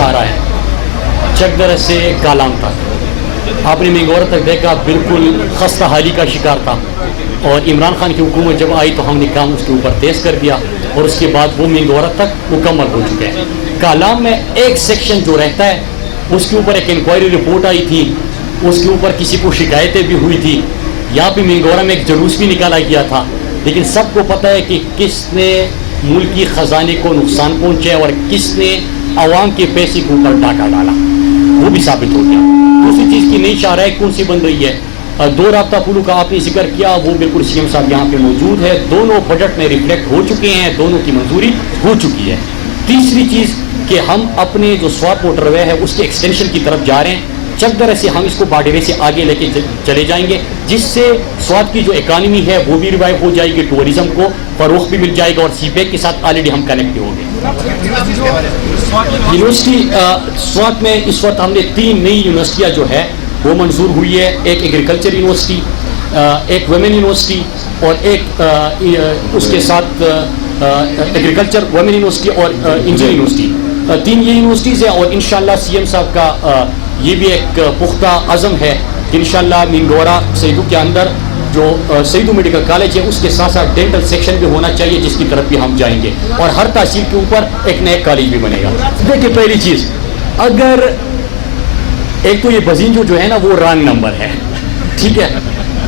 شاہراہ ہے، چکدر سے کالام تک آپ نے مینگورہ تک دیکھا، بالکل خستہ حالی کا شکار تھا، اور عمران خان کی حکومت جب آئی تو ہم نے کام اس کے اوپر تیز کر دیا، اور اس کے بعد وہ مینگورہ تک مکمل ہو چکے ہیں۔ کالام میں ایک سیکشن جو رہتا ہے اس کے اوپر ایک انکوائری رپورٹ آئی تھی، اس کے اوپر کسی کو شکایتیں بھی ہوئی تھی، یہاں پہ مینگورہ میں ایک جلوس بھی نکالا گیا تھا، لیکن سب کو پتہ ہے کہ کس نے ملکی خزانے کو نقصان پہنچایا اور کس نے عوام کے پیسے کے اوپر ڈاکہ ڈالا، وہ بھی ثابت ہو گیا۔ دوسری چیز کی نئی شاہراہ کون سی بن رہی ہے، دو رابطہ پلوں کا آپ نے ذکر کیا، وہ بالکل سی ایم صاحب یہاں پہ موجود ہے، دونوں بجٹ میں ریفلیکٹ ہو چکے ہیں، دونوں کی منظوری ہو چکی ہے۔ تیسری چیز کہ ہم اپنے جو سوات موٹر وے ہے اس کے ایکسٹینشن کی طرف جا رہے ہیں، چکدر سے ہم اس کو باڈیرے سے آگے لے کے چلے جائیں گے، جس سے سوات کی جو اکانومی ہے وہ بھی ریوائیو ہو جائے گی، ٹورزم کو فروغ بھی مل جائے گا، اور سی پیک کے ساتھ آلریڈی ہم کنیکٹ ہو گئے۔ یونیورسٹی سوات میں اس وقت ہم نے 3 نئی یونیورسٹیاں جو ہے وہ منظور ہوئی ہے، ایک ایگریکلچر یونیورسٹی، ایک ویمن یونیورسٹی، اور ایک اس کے ساتھ ایگریکلچر ویمن یونیورسٹی اور انجینئر یونیورسٹی، 3 یہ یونیورسٹیز ہیں، اور انشاءاللہ سی ایم صاحب کا یہ بھی ایک پختہ عزم ہے کہ انشاءاللہ مینگورہ سیدو کے اندر جو سیدو میڈیکل کالج ہے اس کے ساتھ ساتھ ڈینٹل سیکشن بھی ہونا چاہیے، جس کی طرف بھی ہم جائیں گے، اور ہر تحصیل کے اوپر ایک نیا کالج بھی بنے گا۔ دیکھیں پہلی چیز، اگر ایک تو یہ بزینجو جو ہے نا وہ رانگ نمبر ہے، ٹھیک ہے،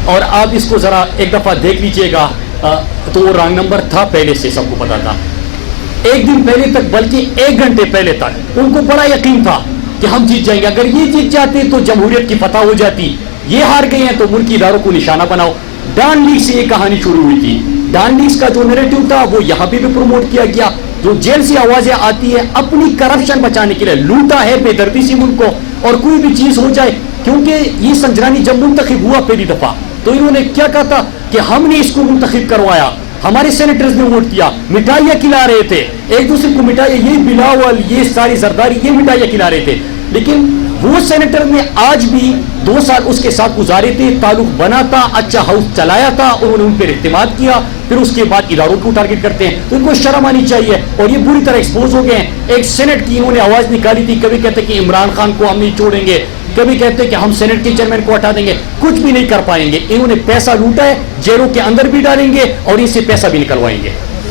اور آپ اس کو ذرا ایک دفعہ دیکھ لیجئے گا، تو وہ رانگ نمبر تھا پہلے سے، سب کو پتا تھا، ایک دن پہلے تک بلکہ 1 گھنٹے پہلے تک ان کو بڑا یقین تھا کہ ہم جیت جائیں گے، اگر یہ جیت جاتے تو جمہوریت کی فتح ہو جاتی، یہ ہار گئے ہیں تو ملکی اداروں کو نشانہ بناؤ۔ ڈان لیگ سے یہ کہانی شروع ہوئی تھی، ڈان لیگ کا جو نیریٹو تھا وہ یہاں پہ بھی پروموٹ کیا گیا، جو جیل سے آوازیں آتی ہے اپنی کرپشن بچانے کے لیے، لوٹا ہے بے دردی سے ملک کو، اور کوئی بھی چیز ہو جائے، کیونکہ یہ سنجرانی جب منتخب ہوا پہلی دفعہ تو انہوں نے کیا کہا تھا کہ ہم نے اس کو منتخب کروایا، ہمارے سینیٹرز نے ووٹ کیا، مٹھائیاں کھلا رہے تھے ایک دوسرے کو، مٹھائیاں، یہ بلاول، یہ ساری زرداری، یہ مٹھائیاں کھلا رہے تھے، لیکن وہ سینیٹر نے آج بھی 2 سال اس کے ساتھ گزارے تھے، تعلق بنا تھا، اچھا ہاؤس چلایا تھا، انہوں نے ان پر اعتماد کیا، پھر اس کے بعد اداروں کو ٹارگٹ کرتے ہیں، تو ان کو شرم آنی چاہیے، اور یہ بری طرح ایکسپوز ہو گئے ہیں۔ ایک سینٹ کی انہوں نے آواز نکالی تھی، کبھی کہتے کہ عمران خان کو ہم نہیں چھوڑیں گے، کبھی کہتے کہ ہم سینٹ کے چیئرمین کو ہٹا دیں گے، کچھ بھی نہیں کر پائیں گے، انہوں نے پیسہ لوٹا ہے، جیلوں کے اندر بھی ڈالیں گے اور اس سے پیسہ بھی نکلوائیں گے۔